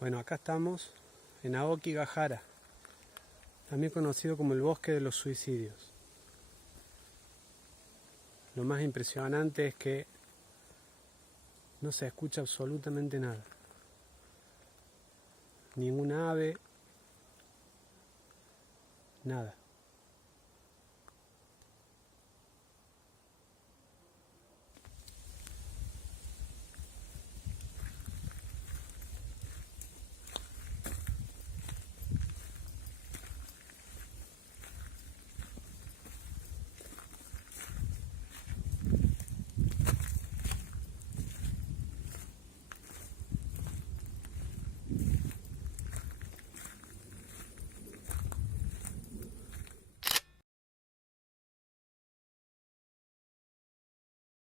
Bueno, acá estamos en Aokigahara, también conocido como el bosque de los suicidios. Lo más impresionante es que no se escucha absolutamente nada. Ningún ave, nada.